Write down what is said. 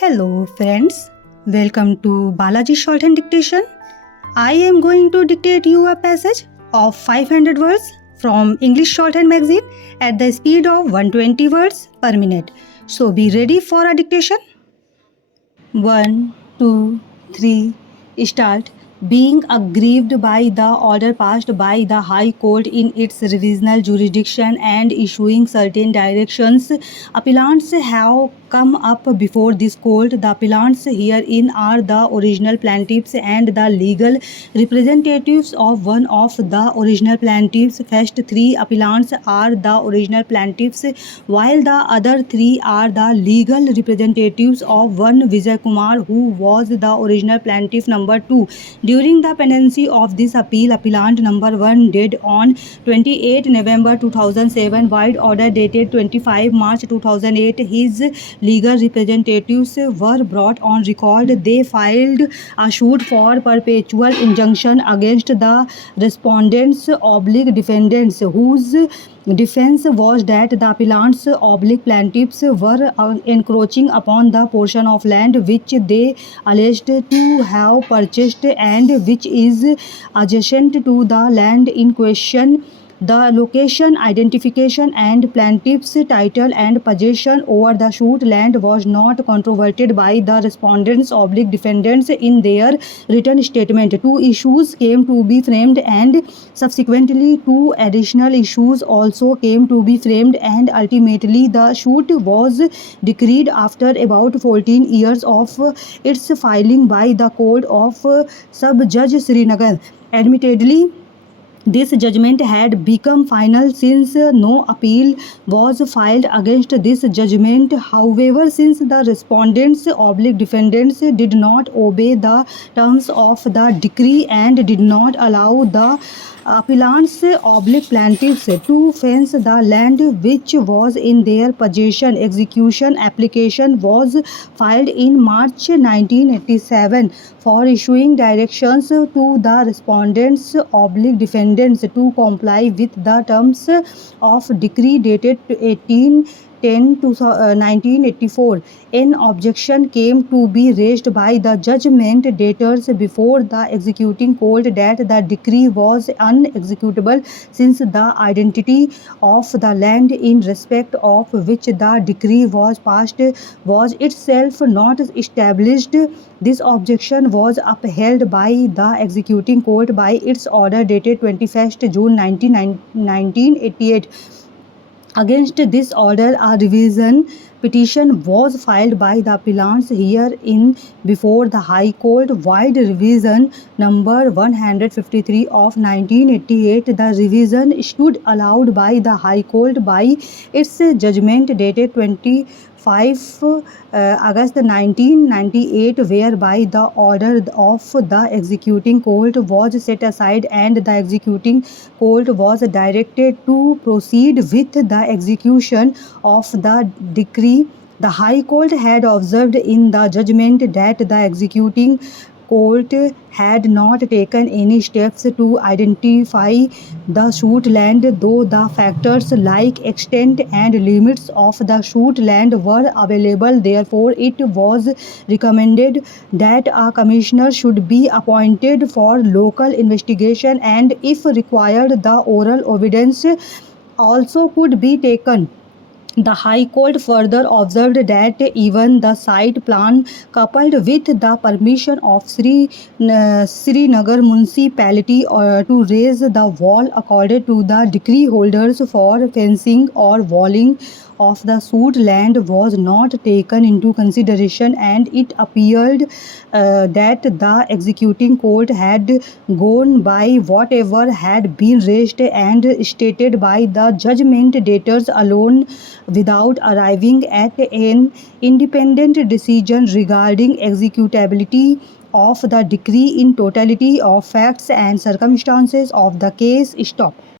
Hello friends, welcome to Balaji Shorthand Dictation. I am going to dictate you a passage of 500 words from English Shorthand magazine at the speed of 120 words per minute. So be ready for a dictation. 1, 2, 3, start. Being aggrieved by the order passed by the High Court in its revisional jurisdiction and issuing certain directions, appellants have come up before this court. The appellants herein are the original plaintiffs and the legal representatives of one of the original plaintiffs. First three appellants are the original plaintiffs, while the other three are the legal representatives of one Vijay Kumar, who was the original plaintiff number 2. During the pendency of this appeal, appellant number 1 did on 28 November 2007, wide order dated 25 March 2008, his legal representatives were brought on record. They filed a suit for perpetual injunction against the respondents/defendants, whose defense was that the appellants/plaintiffs were encroaching upon the portion of land which they alleged to have purchased and which is adjacent to the land in question. The location, identification, and plaintiff's title and possession over the suit land was not controverted by the respondents/defendants in their written statement. Two issues came to be framed, and subsequently two additional issues also came to be framed, and ultimately the suit was decreed after about 14 years of its filing by the Court of Sub-Judge Srinagar. Admittedly, this judgment had become final since no appeal was filed against this judgment. However, since the respondents/defendants did not obey the terms of the decree and did not allow the appellants/plaintiffs to fence the land which was in their possession, execution application was filed in March 1987 for issuing directions to the respondents/defendants to comply with the terms of decree dated 18/10/1984. An objection came to be raised by the judgment debtors before the executing court that the decree was unexecutable since the identity of the land in respect of which the decree was passed was itself not established. This objection was upheld by the executing court by its order dated 21st June 1988. Against this order, a revision petition was filed by the appellants herein before the High Court. Wide revision number 153 of 1988. The revision stood allowed by the High Court by its judgment dated 25 August 1998, whereby the order of the executing court was set aside and the executing court was directed to proceed with the execution of the decree. The High Court had observed in the judgment that the executing court had not taken any steps to identify the suit land, though the factors like extent and limits of the suit land were available. Therefore, it was recommended that a commissioner should be appointed for local investigation, and if required, the oral evidence also could be taken. The High Court further observed that even the site plan, coupled with the permission of Srinagar municipality to raise the wall accorded to the decree holders for fencing or walling of the suit land, was not taken into consideration, and it appeared that the executing court had gone by whatever had been raised and stated by the judgment debtors alone, without arriving at an independent decision regarding executability of the decree in totality of facts and circumstances of the case. Stop.